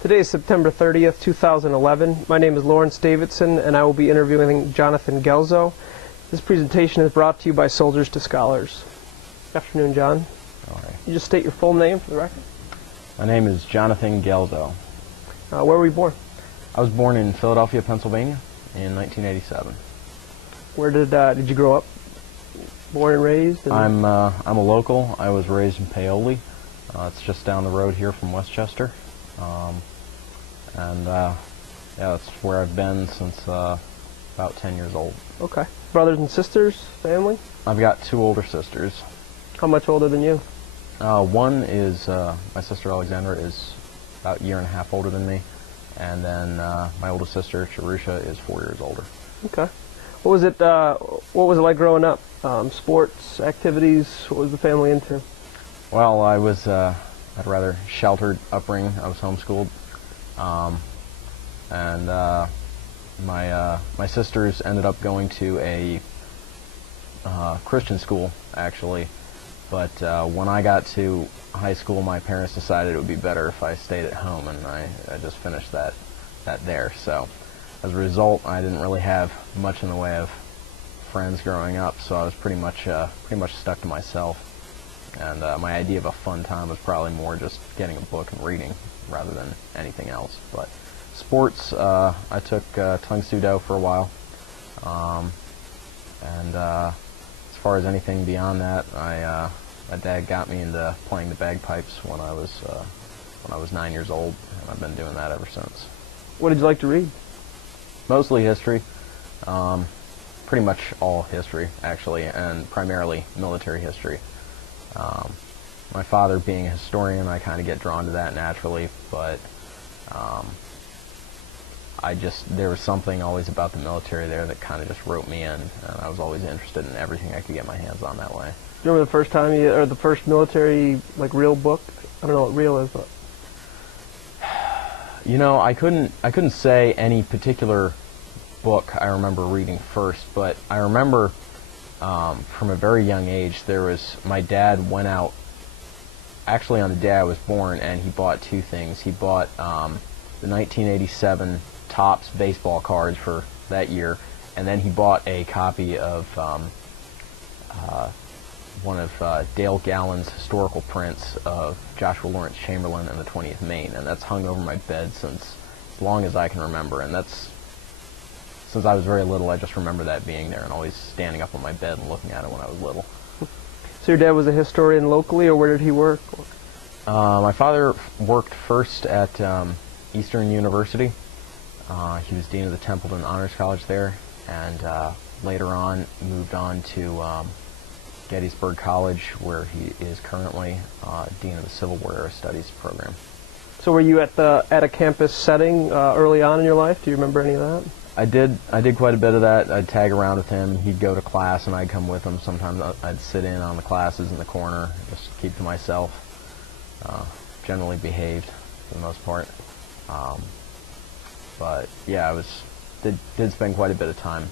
Today is September 30th, 2011. My name is Lawrence Davidson, and I will be interviewing Jonathan Guelzo. This presentation is brought to you by Soldiers to Scholars. Good afternoon, John. All right. You just state your full name for the record. My name is Jonathan Guelzo. Where were you born? I was born in Philadelphia, Pennsylvania in 1987. Where did you grow up? Born and raised? I'm a local. I was raised in Paoli. It's just down the road here from Westchester. Yeah, that's where I've been since about 10 years old. Okay. Brothers and sisters? Family? I've got two older sisters. How much older than you? One is, my sister Alexandra is about a year and a half older than me, and then my older sister Charusha is 4 years older. Okay. What was it like growing up? Sports, activities, what was the family into? Well, I had a rather sheltered upbringing. I was homeschooled, and my sisters ended up going to a Christian school, actually. But when I got to high school, my parents decided it would be better if I stayed at home, and I just finished that there. So, as a result, I didn't really have much in the way of friends growing up. So I was pretty much stuck to myself. And my idea of a fun time was probably more just getting a book and reading rather than anything else. But sports, I took tung sudo for a while, and as far as anything beyond that, my dad got me into playing the bagpipes when I was 9 years old, and I've been doing that ever since. What did you like to read? Mostly history, pretty much all history actually, and primarily military history. My father being a historian, I kind of get drawn to that naturally, but there was something always about the military there that kind of just roped me in, and I was always interested in everything I could get my hands on that way. Do you remember the first time or the first military, real book? I don't know what real is, but... You know, I couldn't say any particular book I remember reading first, but I remember from a very young age, my dad went out, actually on the day I was born, and he bought two things. He bought the 1987 Topps baseball cards for that year, and then he bought a copy of one of Dale Gallen's historical prints of Joshua Lawrence Chamberlain and the 20th Maine, and that's hung over my bed since as long as I can remember, and since I was very little, I just remember that being there and always standing up on my bed and looking at it when I was little. So your dad was a historian locally, or where did he work? My father worked first at Eastern University. He was dean of the Templeton Honors College there, and later on moved on to Gettysburg College, where he is currently dean of the Civil War Era Studies program. So were you at a campus setting early on in your life? Do you remember any of that? I did quite a bit of that. I'd tag around with him. He'd go to class and I'd come with him. Sometimes I'd sit in on the classes in the corner, just keep to myself. Generally behaved for the most part. But yeah, I did spend quite a bit of time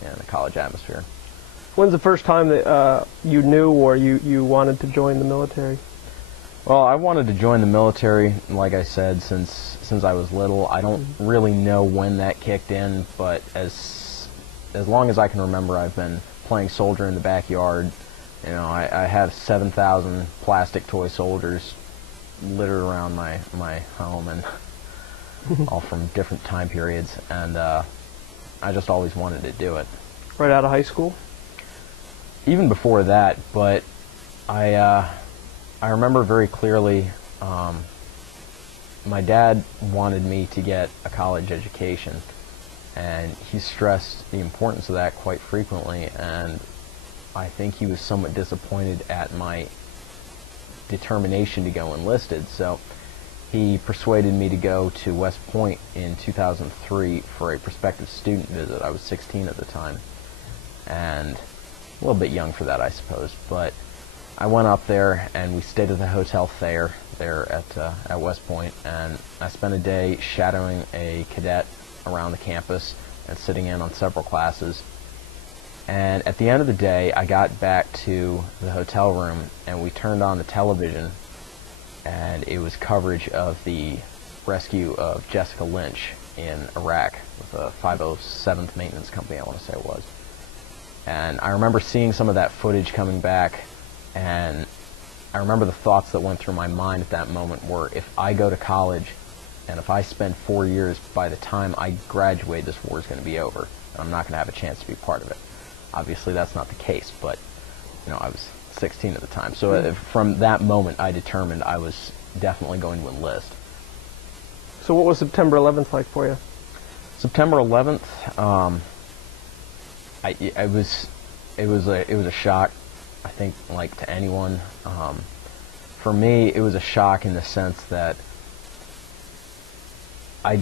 in the college atmosphere. When's the first time that you knew or you wanted to join the military? Well, I wanted to join the military, like I said, since I was little. I don't really know when that kicked in, but as long as I can remember, I've been playing soldier in the backyard. You know, I have 7,000 plastic toy soldiers littered around my home, and all from different time periods, and I just always wanted to do it. Right out of high school? Even before that, but I remember very clearly my dad wanted me to get a college education, and he stressed the importance of that quite frequently, and I think he was somewhat disappointed at my determination to go enlisted, so he persuaded me to go to West Point in 2003 for a prospective student visit. I was 16 at the time, and a little bit young for that, I suppose, but I went up there and we stayed at the Hotel Thayer there at West Point, and I spent a day shadowing a cadet around the campus and sitting in on several classes. And at the end of the day, I got back to the hotel room and we turned on the television, and it was coverage of the rescue of Jessica Lynch in Iraq with the 507th Maintenance Company, I want to say it was. And I remember seeing some of that footage coming back, and I remember the thoughts that went through my mind at that moment were, if I go to college and if I spend 4 years, by the time I graduate, this war is going to be over, and I'm not going to have a chance to be part of it. Obviously, that's not the case, but you know, I was 16 at the time. So from that moment, I determined I was definitely going to enlist. So what was September 11th like for you? September 11th, it was a shock, I think, like to anyone. For me, it was a shock in the sense that I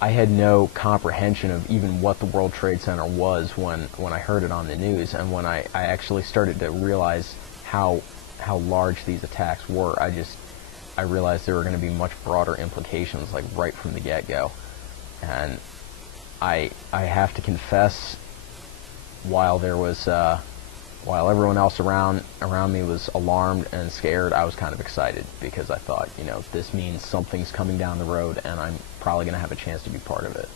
had no comprehension of even what the World Trade Center was when I heard it on the news, and when I actually started to realize how large these attacks were. I realized there were going to be much broader implications, like right from the get-go. And I have to confess, while everyone else around me was alarmed and scared, I was kind of excited, because I thought, you know, this means something's coming down the road, and I'm probably going to have a chance to be part of it.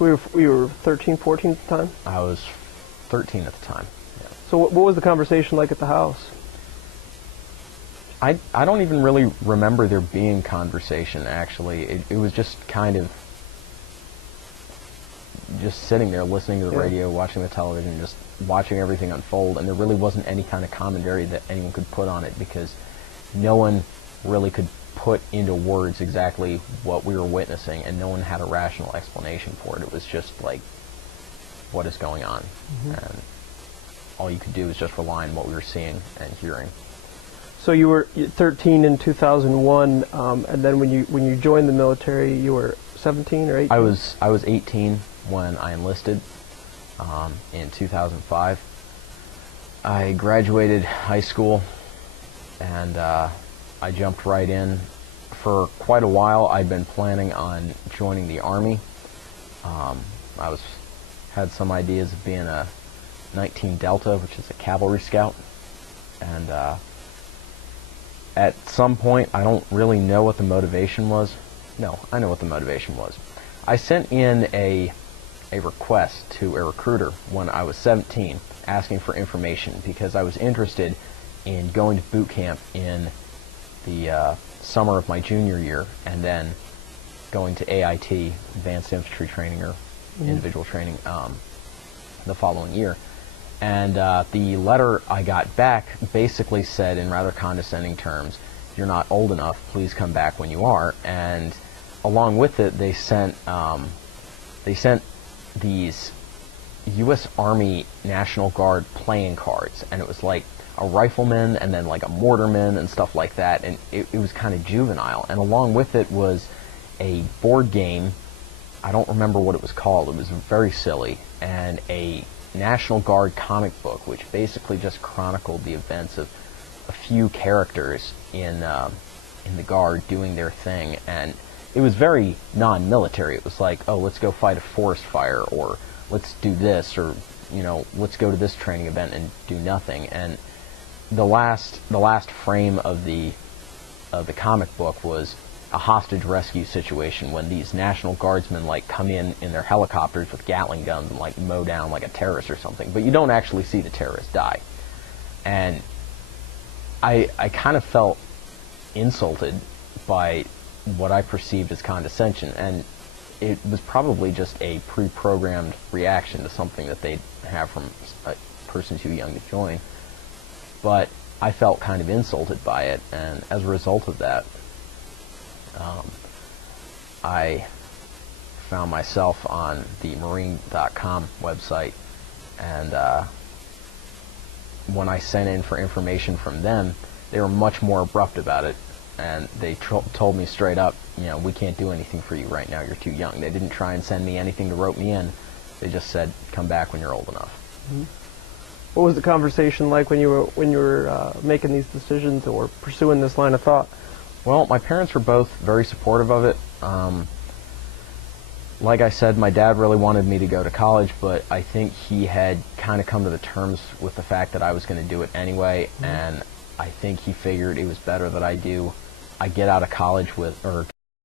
We were 13, 14 at the time? I was 13 at the time. Yeah. So what was the conversation like at the house? I don't even really remember there being conversation, actually. It was just kind of just sitting there listening to the radio, watching the television, just watching everything unfold, and there really wasn't any kind of commentary that anyone could put on it, because no one really could put into words exactly what we were witnessing, and no one had a rational explanation for it. It was just like, what is going on? And all you could do is just rely on what we were seeing and hearing. So you were 13 in 2001, and then when you joined the military, you were 17 or 18? I was 18 when I enlisted in 2005. I graduated high school, and I jumped right in. For quite a while, I'd been planning on joining the Army. I had some ideas of being a 19 Delta, which is a cavalry scout, and at some point, I don't really know what the motivation was. No, I know what the motivation was. I sent in a request to a recruiter when I was 17, asking for information, because I was interested in going to boot camp in the summer of my junior year, and then going to AIT, Advanced Infantry Training, or individual training, the following year. And the letter I got back basically said, in rather condescending terms, "You're not old enough, please come back when you are." And along with it, they sent these U.S. Army National Guard playing cards, and it was like a rifleman and then like a mortarman and stuff like that, and it was kind of juvenile. And along with it was a board game, I don't remember what it was called, it was very silly, and a National Guard comic book, which basically just chronicled the events of a few characters in the Guard doing their thing. And it was very non-military. It was like, oh, let's go fight a forest fire, or let's do this, or, you know, let's go to this training event and do nothing. And the last frame of the comic book was a hostage rescue situation when these National Guardsmen like come in their helicopters with Gatling guns and like mow down like a terrorist or something, but you don't actually see the terrorist die. And I kind of felt insulted by what I perceived as condescension, and it was probably just a pre-programmed reaction to something that they'd have from a person too young to join. But I felt kind of insulted by it, and as a result of that, I found myself on the Marine.com website, and when I sent in for information from them, they were much more abrupt about it, and they told me straight up, you know, we can't do anything for you right now, you're too young. They didn't try and send me anything to rope me in. They just said, come back when you're old enough. What was the conversation like when you were making these decisions or pursuing this line of thought? Well, my parents were both very supportive of it. Like I said, my dad really wanted me to go to college, but I think he had kind of come to the terms with the fact that I was going to do it anyway, and I think he figured it was better that I get out of college with, or